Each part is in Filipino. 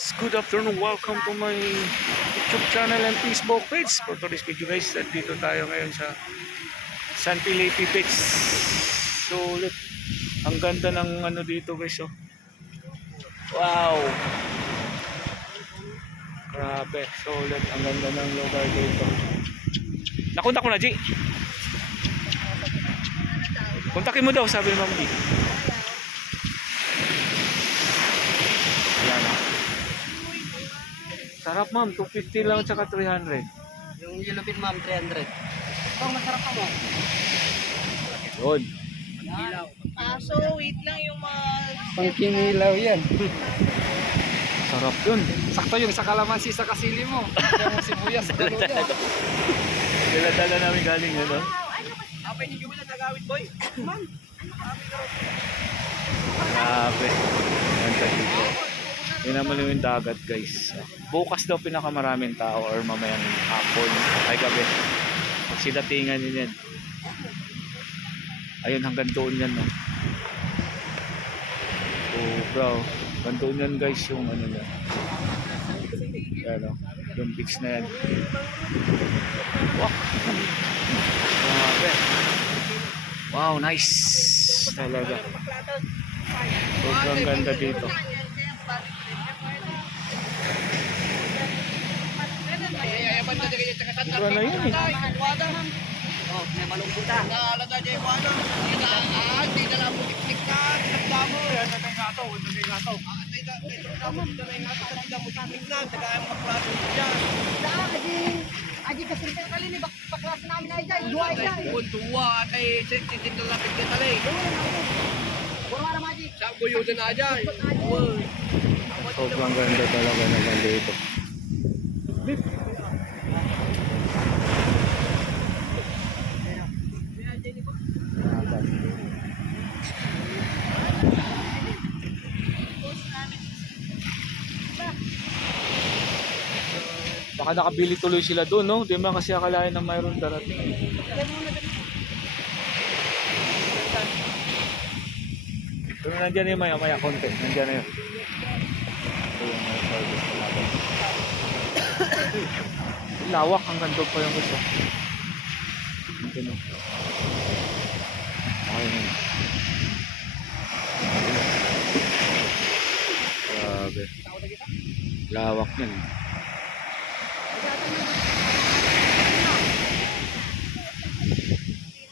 Good afternoon, welcome to my YouTube channel and Facebook page. For today's video guys, dito tayo ngayon sa San Felipe Beach. So, look, ang ganda ng ano dito guys, oh. Wow! Grabe, so look, ang ganda ng lugar dito. Nakunta ko na, G. Kontakin mo daw, sabi ni Ma'am G. Ayan, ah. Sarap ma'am, 250 lang tsaka 300. Yung yellow pin ma'am, 300. Ito, masarap ka mo. Yun. Ilaw. So wait lang yung mga... Pangkinilaw yan. Sarap yun. Sakto yung sa kalamansi sa kasili mo. Yung sibuyas sa luya. Dala-dala namin galing ano. Apay niyo wala nagawit boy. Ma'am. Grabe. Ganda dito. Yun naman yung dagat guys. Bukas daw pinakamaraming tao or mamayang hapon ay gabi. Magsidatingan yun yan. Ayun hanggang doon yan no. Oh bro. Hanggang doon yan guys yung ano yan. Yan o. Yung beach na yan. Wow. Grabe. Wow nice. Talaga. Sobrang ganda dito. Iba na yun eh. Oh, may malungkot ta. Nalagay dyan yung ano. Hindi na lang mo tiktik ka. Nagdamo. Yan, nagay nga to. Nagay nga to. Nagay nga to. Nagay mo tiktik na. Nagay mo kaklase mo dyan. Aji kasi kali ni baklase namin ay dyan. Dua ay dyan. Dua at ay titik na lapit ka talay. Wala na maji. Sa buyo din na dyan. Sobrang ganda talaga naman dito. Baka nakabili tuloy sila doon, no? Di ba kasi akalain na mayroon darating. Pero nandiyan yung maya-maya konti. Nandiyan na yun. Ito yung may service na natin. Lawak hanggang doon pa yung gusto. Ito no. Okay na. Grabe. Lawak yan.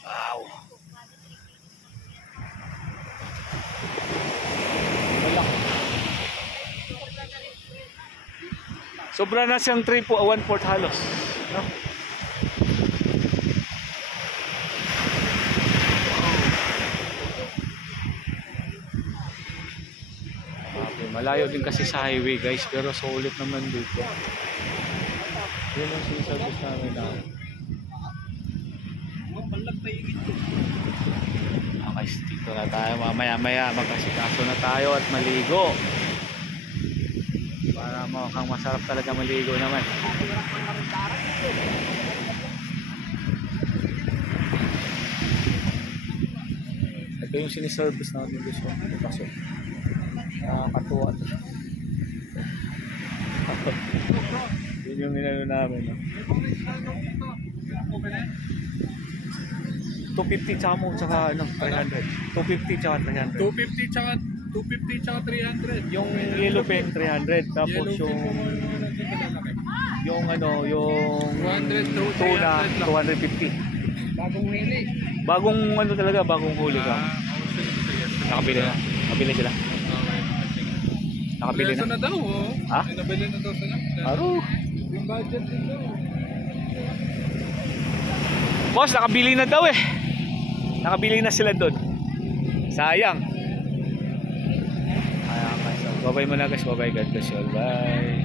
Wow. Sobra na siyang 1/4 halos, no? Okay, malayo din kasi sa highway guys, pero sulit naman dito. Yun ang sinasabi namin na. Okay, dito na tayo mamaya-maya. Magkasikaso na tayo at maligo. Para mukhang masarap talaga maligo naman. Ito yung siniservice natin gusto. Kaso nakakatuwa. Yun yung ninano namin, no? 250 tsaka mo tsaka ano, 300. 250 tsaka 300. 250 tsaka 300. Yung yellow pen 300 tapos yung ano, yung 200 to tuna 300 lang. 250. Bagong hili. Bagong ano talaga, bagong huli ka. Nakabili na. Nakabili sila. Nakabili Preso na. na daw, oh. Ha? Nabili na daw sila. Aro. Yung budget din daw. Boss, nakabili na daw eh. Nakabili na sila doon. Sayang. Ayan guys. Bye-bye muna guys. Bye-bye. God bless you all. Bye.